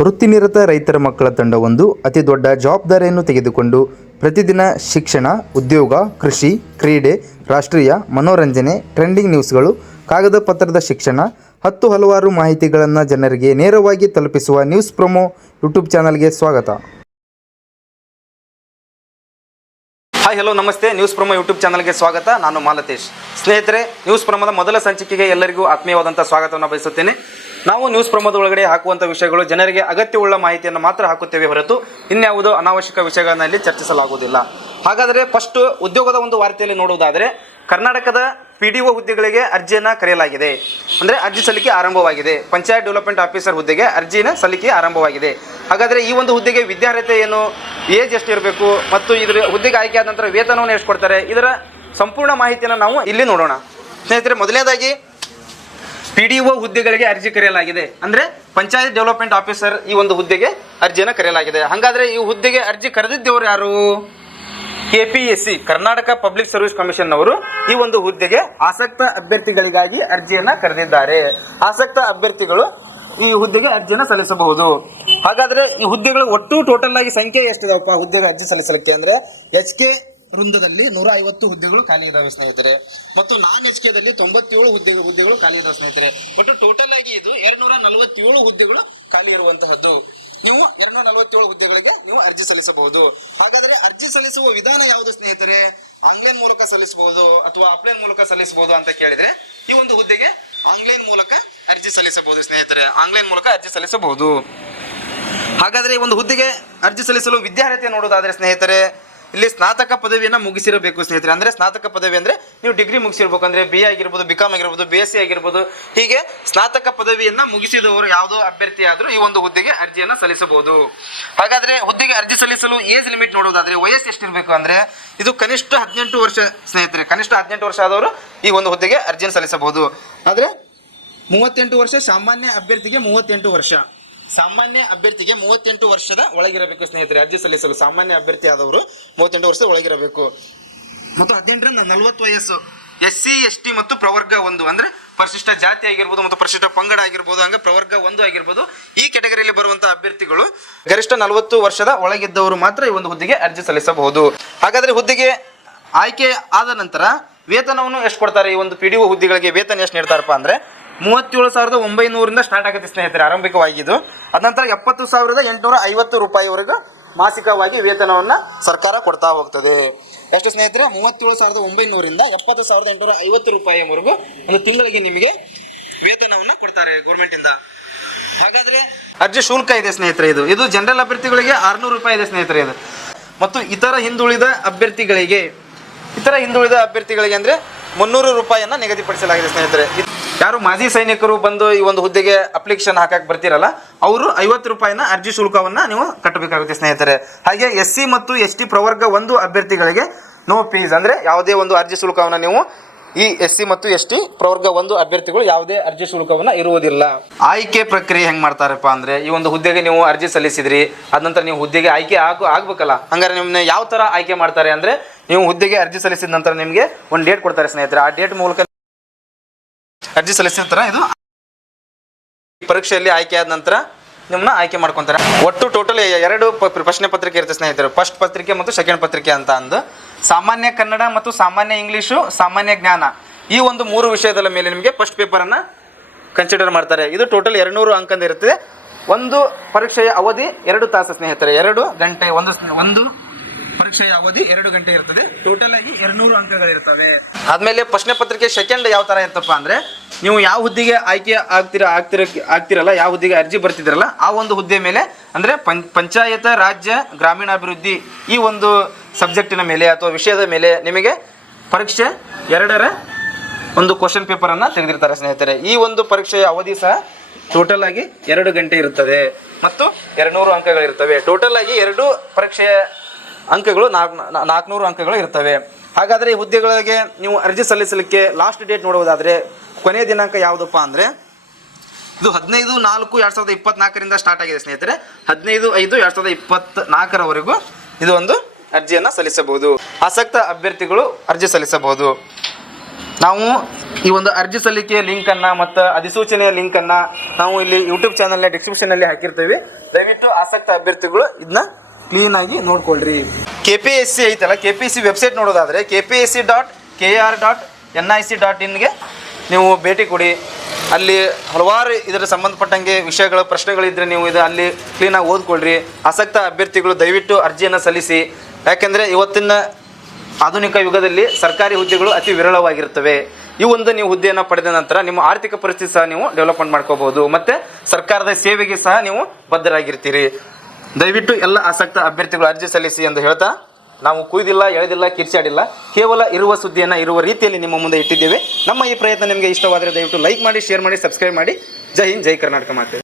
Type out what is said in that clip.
ವೃತ್ತಿನಿರತ ರೈತರ ಮಕ್ಕಳ ತಂಡವೊಂದು ಅತಿ ದೊಡ್ಡ ಜವಾಬ್ದಾರಿಯನ್ನು ತೆಗೆದುಕೊಂಡು ಪ್ರತಿದಿನ ಶಿಕ್ಷಣ, ಉದ್ಯೋಗ, ಕೃಷಿ, ಕ್ರೀಡೆ, ರಾಷ್ಟ್ರೀಯ ಮನೋರಂಜನೆ, ಟ್ರೆಂಡಿಂಗ್ ನ್ಯೂಸ್ಗಳು, ಕಾಗದ ಪತ್ರದ ಶಿಕ್ಷಣ, ಹತ್ತು ಹಲವಾರು ಮಾಹಿತಿಗಳನ್ನು ಜನರಿಗೆ ನೇರವಾಗಿ ತಲುಪಿಸುವ ನ್ಯೂಸ್ ಪ್ರೊಮೋ ಯೂಟ್ಯೂಬ್ ಚಾನಲ್ಗೆ ಸ್ವಾಗತ. ಹಾಯ್ ಹಲೋ ನಮಸ್ತೆ. ನ್ಯೂಸ್ ಪ್ರಮ ಯೂಟ್ಯೂಬ್ ಚಾನಲ್ಗೆ ಸ್ವಾಗತ. ನಾನು ಮಾಲತೇಶ್. ಸ್ನೇಹಿತರೆ ನ್ಯೂಸ್ ಪ್ರಮದ ಮೊದಲ ಸಂಚಿಕೆಗೆ ಎಲ್ಲರಿಗೂ ಆತ್ಮೀಯವಾದಂಥ ಸ್ವಾಗತವನ್ನು ಬಯಸುತ್ತೇನೆ. ನಾವು ನ್ಯೂಸ್ ಪ್ರಮದ ಒಳಗಡೆ ಹಾಕುವಂಥ ವಿಷಯಗಳು ಜನರಿಗೆ ಅಗತ್ಯವುಳ್ಳ ಮಾಹಿತಿಯನ್ನು ಮಾತ್ರ ಹಾಕುತ್ತೇವೆ ಹೊರತು ಇನ್ಯಾವುದೋ ಅನಾವಶ್ಯಕ ವಿಷಯಗಳನ್ನ ಇಲ್ಲಿ ಚರ್ಚಿಸಲಾಗುವುದಿಲ್ಲ. ಹಾಗಾದರೆ ಫಸ್ಟ್ ಉದ್ಯೋಗದ ಒಂದು ವಾರ್ತೆಯಲ್ಲಿ ನೋಡುವುದಾದರೆ, ಕರ್ನಾಟಕದ ಪಿ ಡಿ ಒ ಹುದ್ದೆಗಳಿಗೆ ಅರ್ಜಿಯನ್ನು ಕರೆಯಲಾಗಿದೆ. ಅಂದರೆ ಅರ್ಜಿ ಸಲ್ಲಿಕೆ ಆರಂಭವಾಗಿದೆ. ಪಂಚಾಯತ್ ಡೆವಲಪ್ಮೆಂಟ್ ಆಫೀಸರ್ ಹುದ್ದೆಗೆ ಅರ್ಜಿನ ಸಲ್ಲಿಕೆ ಆರಂಭವಾಗಿದೆ. ಹಾಗಾದರೆ ಈ ಒಂದು ಹುದ್ದೆಗೆ ವಿದ್ಯಾರ್ಹತೆ ಏನು, ಏಜ್ ಎಷ್ಟು ಇರಬೇಕು, ಮತ್ತು ಇದರ ಹುದ್ದೆಗೆ ಆಯ್ಕೆ ಆದ ನಂತರ ವೇತನವನ್ನು ಎಷ್ಟು ಕೊಡ್ತಾರೆ, ಇದರ ಸಂಪೂರ್ಣ ಮಾಹಿತಿಯನ್ನು ನಾವು ಇಲ್ಲಿ ನೋಡೋಣ. ಸ್ನೇಹಿತರೆ, ಮೊದಲನೇದಾಗಿ ಪಿ ಡಿ ಒ ಹುದ್ದೆಗಳಿಗೆ ಅರ್ಜಿ ಕರೆಯಲಾಗಿದೆ. ಅಂದರೆ ಪಂಚಾಯತ್ ಡೆವಲಪ್ಮೆಂಟ್ ಆಫೀಸರ್ ಈ ಒಂದು ಹುದ್ದೆಗೆ ಅರ್ಜಿಯನ್ನು ಕರೆಯಲಾಗಿದೆ. ಹಾಗಾದರೆ ಈ ಹುದ್ದೆಗೆ ಅರ್ಜಿ ಕರೆದಿದ್ದವರು ಯಾರು? K P S C Karnataka public service commission ಅವರು ಈ ಒಂದು ಹುದ್ದೆಗೆ ಆಸಕ್ತ ಅಭ್ಯರ್ಥಿಗಳಿಗಾಗಿ ಅರ್ಜಿಯನ್ನ ಕರೆದಿದ್ದಾರೆ. ಆಸಕ್ತ ಅಭ್ಯರ್ಥಿಗಳು ಈ ಹುದ್ದೆಗೆ ಅರ್ಜಿಯನ್ನು ಸಲ್ಲಿಸಬಹುದು. ಹಾಗಾದ್ರೆ ಈ ಹುದ್ದೆಗಳು ಒಟ್ಟು ಟೋಟಲ್ ಆಗಿ ಸಂಖ್ಯೆ ಎಷ್ಟಿದಾವಪ್ಪ ಹುದ್ದೆಗೆ ಅರ್ಜಿ ಸಲ್ಲಿಸಲಿಕ್ಕೆ? ಅಂದ್ರೆ ಎಚ್ ಕೆ ವೃಂದದಲ್ಲಿ ನೂರ ಐವತ್ತು ಹುದ್ದೆಗಳು ಖಾಲಿ ಇದಾವೆ ಸ್ನೇಹಿತರೆ. ಮತ್ತು ನಾನ್ ಎಚ್ ಕೆದಲ್ಲಿ ತೊಂಬತ್ತೇಳು ಹುದ್ದೆ ಹುದ್ದೆಗಳು ಖಾಲಿ ಇದಾವೆ ಸ್ನೇಹಿತರೆ. ಒಟ್ಟು ಟೋಟಲ್ ಆಗಿ ಇದು ಎರಡ್ನೂರ ನಲವತ್ತೇಳು ಹುದ್ದೆಗಳು ಖಾಲಿ ಇರುವಂತಹದ್ದು. ನೀವು ಎರಡ್ನೂರ ನಲವತ್ತೇಳು ಹುದ್ದೆಗಳಿಗೆ ನೀವು ಅರ್ಜಿ ಸಲ್ಲಿಸಬಹುದು. ಹಾಗಾದ್ರೆ ಅರ್ಜಿ ಸಲ್ಲಿಸುವ ವಿಧಾನ ಯಾವುದು ಸ್ನೇಹಿತರೆ? ಆನ್ಲೈನ್ ಮೂಲಕ ಸಲ್ಲಿಸಬಹುದು ಅಥವಾ ಆಫ್ಲೈನ್ ಮೂಲಕ ಸಲ್ಲಿಸಬಹುದು ಅಂತ ಕೇಳಿದ್ರೆ ಈ ಒಂದು ಹುದ್ದೆಗೆ ಆನ್ಲೈನ್ ಮೂಲಕ ಅರ್ಜಿ ಸಲ್ಲಿಸಬಹುದು ಸ್ನೇಹಿತರೆ. ಆನ್ಲೈನ್ ಮೂಲಕ ಅರ್ಜಿ ಸಲ್ಲಿಸಬಹುದು. ಹಾಗಾದ್ರೆ ಈ ಒಂದು ಹುದ್ದೆಗೆ ಅರ್ಜಿ ಸಲ್ಲಿಸಲು ವಿದ್ಯಾರ್ಹತೆ ನೋಡೋದಾದ್ರೆ ಸ್ನೇಹಿತರೆ ಇಲ್ಲಿ ಸ್ನಾತಕ ಪದವಿಯನ್ನ ಮುಗಿಸಿರಬೇಕು, ಸ್ನೇಹಿತರೆ. ಅಂದ್ರೆ ಸ್ನಾತಕ ಪದವಿ ಅಂದ್ರೆ ನೀವು ಡಿಗ್ರಿ ಮುಗಿಸಿರ್ಬೇಕು. ಅಂದ್ರೆ ಬಿ ಆಗಿರ್ಬೋದು ಬಿ ಕಾಮ್ ಆಗಿರ್ಬೋದು ಬಿ ಎಸ್ ಸಿ ಆಗಿರ್ಬೋದು. ಹೀಗೆ ಸ್ನಾತಕ ಪದವಿಯನ್ನ ಮುಗಿಸಿದವರು ಯಾವುದೋ ಅಭ್ಯರ್ಥಿ ಆದ್ರೂ ಈ ಒಂದು ಹುದ್ದೆಗೆ ಅರ್ಜಿಯನ್ನ ಸಲ್ಲಿಸಬಹುದು. ಹಾಗಾದ್ರೆ ಹುದ್ದೆಗೆ ಅರ್ಜಿ ಸಲ್ಲಿಸಲು ಏಜ್ ಲಿಮಿಟ್ ನೋಡೋದಾದ್ರೆ ವಯಸ್ಸು ಎಷ್ಟಿರ್ಬೇಕು ಅಂದ್ರೆ ಇದು ಕನಿಷ್ಠ ಹದಿನೆಂಟು ವರ್ಷ, ಸ್ನೇಹಿತರೆ, ಕನಿಷ್ಠ ಹದಿನೆಂಟು ವರ್ಷ ಆದವರು ಈ ಒಂದು ಹುದ್ದೆಗೆ ಅರ್ಜಿಯನ್ನು ಸಲ್ಲಿಸಬಹುದು. ಆದ್ರೆ ಮೂವತ್ತೆಂಟು ವರ್ಷ, ಸಾಮಾನ್ಯ ಅಭ್ಯರ್ಥಿಗೆ ಮೂವತ್ತೆಂಟು ವರ್ಷ. ಸಾಮಾನ್ಯ ಅಭ್ಯರ್ಥಿಗೆ ಮೂವತ್ತೆಂಟು ವರ್ಷದ ಒಳಗಿರಬೇಕು ಸ್ನೇಹಿತರೆ. ಅರ್ಜಿ ಸಲ್ಲಿಸಲು ಸಾಮಾನ್ಯ ಅಭ್ಯರ್ಥಿ ಆದವರು ಮೂವತ್ತೆಂಟು ವರ್ಷದ ಒಳಗಿರಬೇಕು. ಮತ್ತು ಹದಿನೆಂಟರಿಂದ ನಲವತ್ತು ವಯಸ್ಸು. ಎಸ್ ಸಿ ಎಸ್ ಟಿ ಮತ್ತು ಪ್ರವರ್ಗ ಒಂದು ಅಂದ್ರೆ ಪರಿಶಿಷ್ಟ ಜಾತಿ ಆಗಿರ್ಬೋದು ಮತ್ತು ಪರಿಶಿಷ್ಟ ಪಂಗಡ ಆಗಿರ್ಬೋದು ಹಂಗೆ ಪ್ರವರ್ಗ ಒಂದು ಆಗಿರ್ಬೋದು. ಈ ಕೆಟಗರಿಯಲ್ಲಿ ಬರುವಂತಹ ಅಭ್ಯರ್ಥಿಗಳು ಗರಿಷ್ಠ ನಲವತ್ತು ವರ್ಷದ ಒಳಗಿದ್ದವರು ಮಾತ್ರ ಈ ಒಂದು ಹುದ್ದೆಗೆ ಅರ್ಜಿ ಸಲ್ಲಿಸಬಹುದು. ಹಾಗಾದ್ರೆ ಹುದ್ದೆಗೆ ಆಯ್ಕೆ ಆದ ನಂತರ ವೇತನವನ್ನು ಎಷ್ಟು ಕೊಡ್ತಾರೆ? ಈ ಒಂದು ಪಿ ಡಿ ಒ ಹುದ್ದೆಗಳಿಗೆ ವೇತನ ಎಷ್ಟು ನೀಡ್ತಾರಪ್ಪ ಅಂದ್ರೆ ಮೂವತ್ತೇಳು ಸಾವಿರದ ಒಂಬೈನೂರಿಂದ ಸ್ಟಾರ್ಟ್ ಆಗುತ್ತೆ ಸ್ನೇಹಿತರೆ, ಆರಂಭಿಕವಾಗಿದ್ದು. ಅನಂತರ ಎಪ್ಪತ್ತು ಸಾವಿರದ ಎಂಟುನೂರ ಐವತ್ತು ರೂಪಾಯಿವರೆಗೂ ಮಾಸಿಕವಾಗಿ ವೇತನವನ್ನು ಸರ್ಕಾರ ಕೊಡ್ತಾ ಹೋಗ್ತದೆ. ಎಷ್ಟು ಸ್ನೇಹಿತರೆ? ಮೂವತ್ತೇಳು ಸಾವಿರದ ಒಂಬೈನೂರಿಂದ ಎಪ್ಪತ್ತು ಸಾವಿರದ ಎಂಟುನೂರ ಐವತ್ತು ರೂಪಾಯಿವರೆಗೂ ಒಂದು ತಿಂಗಳಿಗೆ ನಿಮಗೆ ವೇತನವನ್ನು ಕೊಡ್ತಾರೆ ಗೌರ್ಮೆಂಟಿಂದ. ಹಾಗಾದ್ರೆ ಅರ್ಜಿ ಶುಲ್ಕ ಇದೆ ಸ್ನೇಹಿತರೆ ಇದು. ಇದು ಜನರಲ್ ಅಭ್ಯರ್ಥಿಗಳಿಗೆ ಆರ್ನೂರು ರೂಪಾಯಿ ಇದೆ ಸ್ನೇಹಿತರೆ ಇದು. ಮತ್ತು ಇತರ ಹಿಂದುಳಿದ ಅಭ್ಯರ್ಥಿಗಳಿಗೆ, ಇತರ ಹಿಂದುಳಿದ ಅಭ್ಯರ್ಥಿಗಳಿಗೆ ಅಂದ್ರೆ ಮುನ್ನೂರು ರೂಪಾಯಿಯನ್ನ ನಿಗದಿಪಡಿಸಲಾಗಿದೆ ಸ್ನೇಹಿತರೆ. ಯಾರು ಮಾಜಿ ಸೈನಿಕರು ಬಂದು ಈ ಒಂದು ಹುದ್ದೆಗೆ ಅಪ್ಲಿಕೇಶನ್ ಹಾಕಕ್ ಬರ್ತಿರಲ್ಲ, ಅವರು ಐವತ್ತು ರೂಪಾಯಿನ ಅರ್ಜಿ ಶುಲ್ಕವನ್ನ ನೀವು ಕಟ್ಟಬೇಕಾಗುತ್ತೆ ಸ್ನೇಹಿತರೆ. ಹಾಗೆ ಎಸ್ ಸಿ ಮತ್ತು ಎಸ್ ಟಿ ಪ್ರವರ್ಗ ಒಂದು ಅಭ್ಯರ್ಥಿಗಳಿಗೆ ನೋ ಫೀಸ್ ಅಂದ್ರೆ ಯಾವುದೇ ಒಂದು ಅರ್ಜಿ ಶುಲ್ಕವನ್ನ ನೀವು ಈ ಎಸ್ ಸಿ ಮತ್ತು ಎಸ್ ಟಿ ಪ್ರವರ್ಗ ಒಂದು ಅಭ್ಯರ್ಥಿಗಳು ಯಾವುದೇ ಅರ್ಜಿ ಶುಲ್ಕವನ್ನ ಇರುವುದಿಲ್ಲ. ಆಯ್ಕೆ ಪ್ರಕ್ರಿಯೆ ಹೆಂಗ್ ಮಾಡ್ತಾರಪ್ಪ ಅಂದ್ರೆ ಈ ಒಂದು ಹುದ್ದೆಗೆ ನೀವು ಅರ್ಜಿ ಸಲ್ಲಿಸಿದ್ರಿ, ಅದ ನಂತರ ನೀವು ಹುದ್ದೆಗೆ ಆಯ್ಕೆ ಆಗು, ಆಗ್ಬೇಕಲ್ಲ. ಹಂಗಾರೆ ನಿಮ್ಮನ್ನ ಯಾವ ತರ ಆಯ್ಕೆ ಮಾಡ್ತಾರೆ ಅಂದ್ರೆ ನೀವು ಹುದ್ದೆಗೆ ಅರ್ಜಿ ಸಲ್ಲಿಸಿದ ನಂತರ ನಿಮಗೆ ಒಂದು ಡೇಟ್ ಕೊಡ್ತಾರೆ ಸ್ನೇಹಿತರೆ. ಆ ಡೇಟ್ ಮೂಲಕ ಅರ್ಜಿ ಸಲ್ಲಿಸಿದ ನಂತರ ಇದು ಪರೀಕ್ಷೆಯಲ್ಲಿ ಆಯ್ಕೆ ಆದ ನಂತರ ನಿಮ್ಮನ್ನ ಆಯ್ಕೆ ಮಾಡ್ಕೊಂತಾರೆ. ಒಟ್ಟು ಟೋಟಲ್ ಎರಡು ಪ್ರಶ್ನೆ ಪತ್ರಿಕೆ ಇರುತ್ತೆ ಸ್ನೇಹಿತರು. ಫಸ್ಟ್ ಪತ್ರಿಕೆ ಮತ್ತು ಸೆಕೆಂಡ್ ಪತ್ರಿಕೆ ಅಂತ ಅಂದು. ಸಾಮಾನ್ಯ ಕನ್ನಡ ಮತ್ತು ಸಾಮಾನ್ಯ ಇಂಗ್ಲೀಷು ಸಾಮಾನ್ಯ ಜ್ಞಾನ ಈ ಒಂದು ಮೂರು ವಿಷಯದ ಮೇಲೆ ನಿಮಗೆ ಫಸ್ಟ್ ಪೇಪರನ್ನು ಕನ್ಸಿಡರ್ ಮಾಡ್ತಾರೆ. ಇದು ಟೋಟಲ್ ಎರಡುನೂರು ಅಂಕದ ಇರುತ್ತೆ ಒಂದು ಪರೀಕ್ಷೆಯ ಅವಧಿ ಎರಡು ತಾಸು ಸ್ನೇಹಿತರೆ. ಎರಡು ಗಂಟೆ ಒಂದು ಒಂದು ಪರೀಕ್ಷೆಯ ಅವಧಿ ಎರಡು ಗಂಟೆ ಇರ್ತದೆ. ಟೋಟಲ್ ಆಗಿ ಎರಡ್ನೂರು ಅಂಕಗಳಿರ್ತವೆ ಆದ್ಮೇಲೆ ಪ್ರಶ್ನೆ ಪತ್ರಿಕೆ ಸೆಕೆಂಡ್ ಯಾವ ತರ ಇರ್ತಪ್ಪ ಅಂದ್ರೆ, ನೀವು ಯಾವ ಹುದ್ದೆಗೆ ಆಯ್ಕೆ ಆಗ್ತಿರ ಆಗ್ತಿರ, ಆಗ್ತಿರಲ್ಲ, ಯಾವ ಹುದ್ದೆಗೆ ಅರ್ಜಿ ಬರ್ತಿದ್ರಲ್ಲ, ಆ ಒಂದು ಹುದ್ದೆ ಮೇಲೆ, ಅಂದ್ರೆ ಪಂ, ಪಂಚಾಯತ, ರಾಜ್ಯ, ಗ್ರಾಮೀಣಾಭಿವೃದ್ಧಿ ಈ ಒಂದು ಸಬ್ಜೆಕ್ಟಿನ ಮೇಲೆ ಅಥವಾ ವಿಷಯದ ಮೇಲೆ ನಿಮಗೆ ಪರೀಕ್ಷೆ ಎರಡರ ಒಂದು ಕ್ವಶನ್ ಪೇಪರ್ ಅನ್ನ ತೆಗೆದಿರ್ತಾರೆ ಸ್ನೇಹಿತರೆ. ಈ ಒಂದು ಪರೀಕ್ಷೆಯ ಅವಧಿ ಸಹ ಟೋಟಲ್ ಆಗಿ ಎರಡು ಗಂಟೆ ಇರುತ್ತದೆ ಮತ್ತು ಎರಡ್ನೂರು ಅಂಕಗಳಿರ್ತವೆ. ಟೋಟಲ್ ಆಗಿ ಎರಡು ಪರೀಕ್ಷೆಯ ಅಂಕಗಳು ನಾಲ್ಕು ನಾಲ್ಕುನೂರು ಅಂಕಗಳು ಇರ್ತವೆ. ಹಾಗಾದರೆ ಈ ಹುದ್ದೆಗಳಿಗೆ ನೀವು ಅರ್ಜಿ ಸಲ್ಲಿಸಲಿಕ್ಕೆ ಲಾಸ್ಟ್ ಡೇಟ್ ನೋಡುವುದಾದರೆ ಕೊನೆಯ ದಿನಾಂಕ ಯಾವುದಪ್ಪ ಅಂದರೆ ಇದು ಹದಿನೈದು, ನಾಲ್ಕು, ಎರಡು ಸಾವಿರದ ಇಪ್ಪತ್ನಾಲ್ಕರಿಂದ ಸ್ಟಾರ್ಟ್ ಆಗಿದೆ ಸ್ನೇಹಿತರೆ. ಹದಿನೈದು, ಐದು, ಎರಡು ಸಾವಿರದ ಇಪ್ಪತ್ನಾಲ್ಕರವರೆಗೂ ಇದು ಒಂದು ಅರ್ಜಿಯನ್ನು ಸಲ್ಲಿಸಬಹುದು. ಆಸಕ್ತ ಅಭ್ಯರ್ಥಿಗಳು ಅರ್ಜಿ ಸಲ್ಲಿಸಬಹುದು. ನಾವು ಈ ಒಂದು ಅರ್ಜಿ ಸಲ್ಲಿಕೆಯ ಲಿಂಕನ್ನು ಮತ್ತು ಅಧಿಸೂಚನೆಯ ಲಿಂಕನ್ನು ನಾವು ಇಲ್ಲಿ ಯೂಟ್ಯೂಬ್ ಚಾನಲ್ನ ಡಿಸ್ಕ್ರಿಪ್ಷನಲ್ಲಿ ಹಾಕಿರ್ತೀವಿ. ದಯವಿಟ್ಟು ಆಸಕ್ತ ಅಭ್ಯರ್ಥಿಗಳು ಇದನ್ನ ಕ್ಲೀನಾಗಿ ನೋಡ್ಕೊಳ್ರಿ. ಕೆ ಪಿ ಎಸ್ ಸಿ ಐತಲ್ಲ K P S C website ನೋಡೋದಾದರೆ K P S C dot K R dot N I C dot ಇನ್ಗೆ ನೀವು ಭೇಟಿ ಕೊಡಿ. ಅಲ್ಲಿ ಹಲವಾರು ಇದರ ಸಂಬಂಧಪಟ್ಟಂಗೆ ವಿಷಯಗಳ ಪ್ರಶ್ನೆಗಳಿದ್ದರೆ ನೀವು ಇದು ಅಲ್ಲಿ ಕ್ಲೀನಾಗಿ ಓದ್ಕೊಳ್ರಿ. ಆಸಕ್ತ ಅಭ್ಯರ್ಥಿಗಳು ದಯವಿಟ್ಟು ಅರ್ಜಿಯನ್ನು ಸಲ್ಲಿಸಿ. ಯಾಕೆಂದರೆ ಇವತ್ತಿನ ಆಧುನಿಕ ಯುಗದಲ್ಲಿ ಸರ್ಕಾರಿ ಹುದ್ದೆಗಳು ಅತಿ ವಿರಳವಾಗಿರುತ್ತವೆ. ಈ ಒಂದು ನೀವು ಹುದ್ದೆಯನ್ನು ಪಡೆದ ನಂತರ ನಿಮ್ಮ ಆರ್ಥಿಕ ಪರಿಸ್ಥಿತಿ ಸಹ ನೀವು ಡೆವಲಪ್ಮೆಂಟ್ ಮಾಡ್ಕೋಬಹುದು. ಮತ್ತು ಸರ್ಕಾರದ ಸೇವೆಗೆ ಸಹ ನೀವು ಬದ್ಧರಾಗಿರ್ತೀರಿ. ದಯವಿಟ್ಟು ಎಲ್ಲ ಆಸಕ್ತ ಅಭ್ಯರ್ಥಿಗಳು ಅರ್ಜಿ ಸಲ್ಲಿಸಿ ಎಂದು ಹೇಳ್ತಾ, ನಾವು ಕುಯ್ದಿಲ್ಲ, ಎಳೆದಿಲ್ಲ, ಕಿರ್ಚಾಡಿಲ್ಲ. ಕೇವಲ ಇರುವ ಸುದ್ದಿಯನ್ನು ಇರುವ ರೀತಿಯಲ್ಲಿ ನಿಮ್ಮ ಮುಂದೆ ಇಟ್ಟಿದ್ದೇವೆ. ನಮ್ಮ ಈ ಪ್ರಯತ್ನ ನಿಮಗೆ ಇಷ್ಟವಾದರೆ ದಯವಿಟ್ಟು ಲೈಕ್ ಮಾಡಿ ಶೇರ್ ಮಾಡಿ ಸಬ್ಸ್ಕ್ರೈಬ್ ಮಾಡಿ. ಜೈ ಹಿಂದ್, ಜೈ ಕರ್ನಾಟಕ ಮಾತೆ.